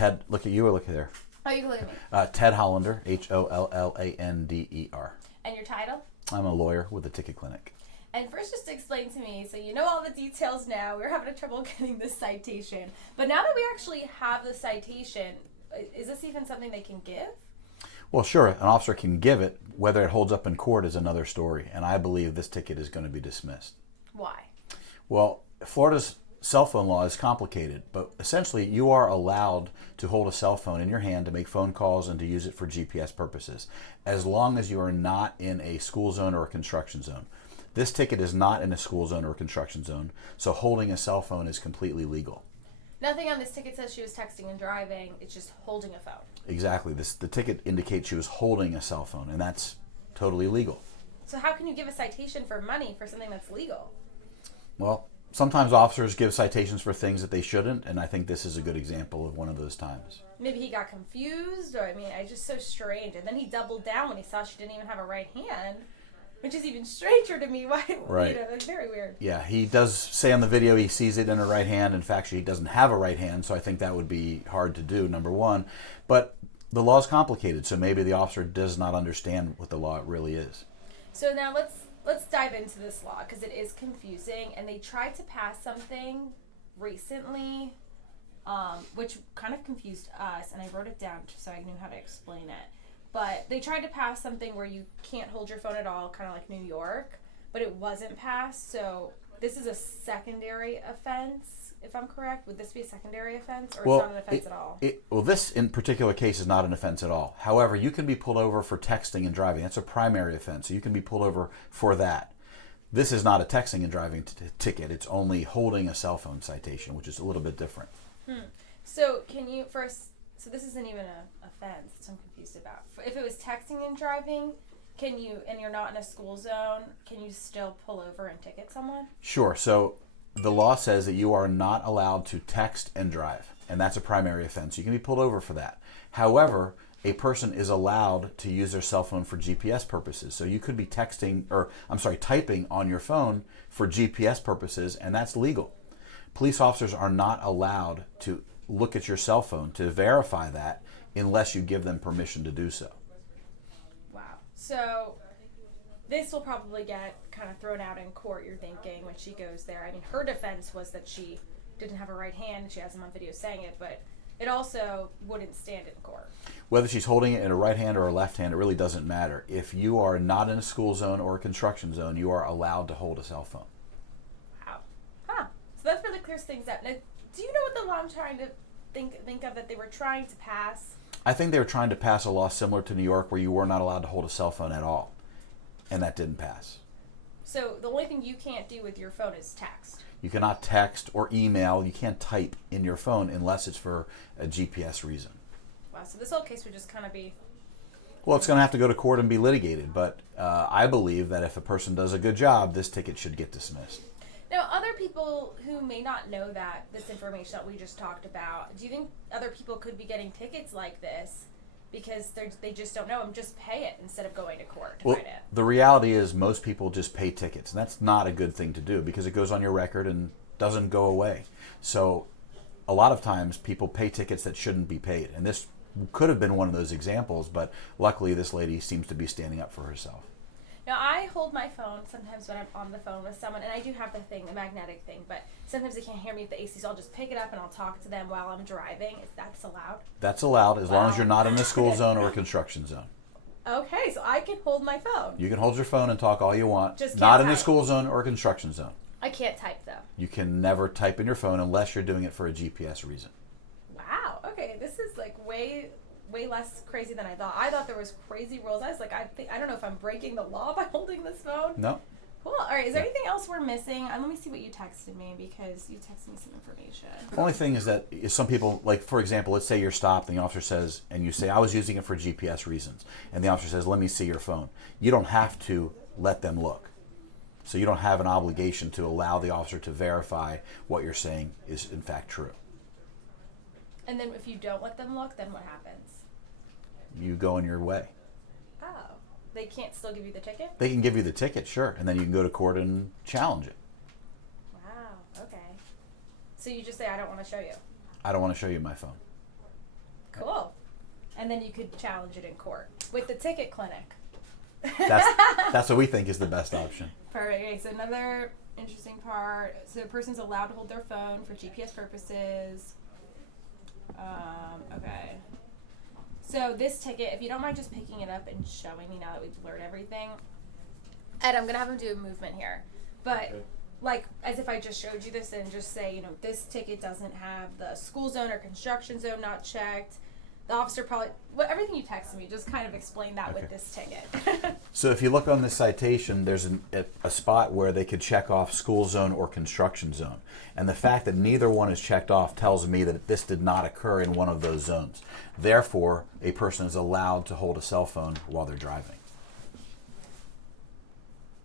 Ted, look at you or look at there. Oh, you can look at me. Ted Hollander, Hollander. And your title? I'm a lawyer with a ticket clinic. And first, just explain to me, so you know all the details now. We were having trouble getting this citation. But now that we actually have the citation, is this even something they can give? Well, sure, an officer can give it. Whether it holds up in court is another story. And I believe this ticket is going to be dismissed. Why? Well, Florida's cell phone law is complicated, but essentially you are allowed to hold a cell phone in your hand to make phone calls and to use it for GPS purposes, as long as you are not in a school zone or a construction zone. This ticket is not in a school zone or a construction zone, so holding a cell phone is completely legal. Nothing on this ticket says she was texting and driving. It's just holding a phone. Exactly. The ticket indicates she was holding a cell phone, and that's totally legal. So how can you give a citation for money for something that's legal? Well, sometimes officers give citations for things that they shouldn't, and I think this is a good example of one of those times. Maybe he got confused, or it's just so strange. And then he doubled down when he saw she didn't even have a right hand, which is even stranger to me. Why? Right. It's very weird. Yeah, he does say on the video he sees it in her right hand. In fact, he doesn't have a right hand, so I think that would be hard to do, number one. But the law is complicated, so maybe the officer does not understand what the law really is. So now let's dive into this law, because it is confusing, and they tried to pass something recently, which kind of confused us, and I wrote it down so I knew how to explain it. But they tried to pass something where you can't hold your phone at all, kind of like New York, but it wasn't passed. So this is a secondary offense, if I'm correct. Would this be a secondary offense, or it's not an offense at all? Well, this in particular case is not an offense at all. However, you can be pulled over for texting and driving. That's a primary offense, so you can be pulled over for that. This is not a texting and driving ticket. It's only holding a cell phone citation, which is a little bit different. So can you first... So this isn't even an offense, which I'm confused about. If it was texting and driving, can you, and you're not in a school zone, can you still pull over and ticket someone? Sure. So the law says that you are not allowed to text and drive, and that's a primary offense. You can be pulled over for that. However, a person is allowed to use their cell phone for GPS purposes. So you could be typing on your phone for GPS purposes, and that's legal. Police officers are not allowed to look at your cell phone to verify that unless you give them permission to do so. Wow. So this will probably get kind of thrown out in court, you're thinking, when she goes there. Her defense was that she didn't have a right hand. She has him on video saying it, but it also wouldn't stand in court. Whether she's holding it in a right hand or a left hand, it really doesn't matter. If you are not in a school zone or a construction zone, you are allowed to hold a cell phone. Wow. Huh. So that really clears things up. Now, do you know what the law I'm trying to think of that they were trying to pass? I think they were trying to pass a law similar to New York where you were not allowed to hold a cell phone at all, and that didn't pass. So the only thing you can't do with your phone is text. You cannot text or email. You can't type in your phone unless it's for a GPS reason. Wow, so this whole case would just kind of be... Well, it's going to have to go to court and be litigated, but I believe that if a person does a good job, this ticket should get dismissed. Now, other people who may not know this information that we just talked about, do you think other people could be getting tickets like this because they just don't know them? Just pay it instead of going to court to find it. The reality is most people just pay tickets, and that's not a good thing to do because it goes on your record and doesn't go away. So a lot of times people pay tickets that shouldn't be paid, and this could have been one of those examples, but luckily this lady seems to be standing up for herself. Now, I hold my phone sometimes when I'm on the phone with someone, and I do have the magnetic thing, but sometimes they can't hear me with the AC, so I'll just pick it up and I'll talk to them while I'm driving. Is that allowed? That's allowed as long as you're not in a school zone or a construction zone. Okay, so I can hold my phone. You can hold your phone and talk all you want. Just can't not in a type. school zone or a construction zone. I can't type, though. You can never type in your phone unless you're doing it for a GPS reason. Wow. Okay, this is way less crazy than I thought. I thought there was crazy rules. I was like, I don't know if I'm breaking the law by holding this phone. No. Cool. All right. Is there anything else we're missing? Let me see what you texted me because you texted me some information. The only thing is that some people, like for example, let's say you're stopped and the officer says, and you say, I was using it for GPS reasons. And the officer says, let me see your phone. You don't have to let them look. So you don't have an obligation to allow the officer to verify what you're saying is in fact true. And then if you don't let them look, then what happens? You go in your way. Oh. They can't still give you the ticket? They can give you the ticket, sure, and then you can go to court and challenge it. Wow, okay. So you just say, I don't want to show you. I don't want to show you my phone. and then you could challenge it in court with the ticket clinic. That's what we think is the best option. Perfect. Okay, so another interesting part. So a person's allowed to hold their phone for GPS purposes. Okay. So this ticket, if you don't mind just picking it up and showing me now that we've blurred everything. Ed, I'm going to have him do a movement here. But, Okay. like, as if I just showed you this and just say, you know, this ticket doesn't have the school zone or construction zone not checked. The officer probably, everything you texted me, just kind of explain that with this ticket. So if you look on this citation, there's a spot where they could check off school zone or construction zone. And the fact that neither one is checked off tells me that this did not occur in one of those zones. Therefore, a person is allowed to hold a cell phone while they're driving.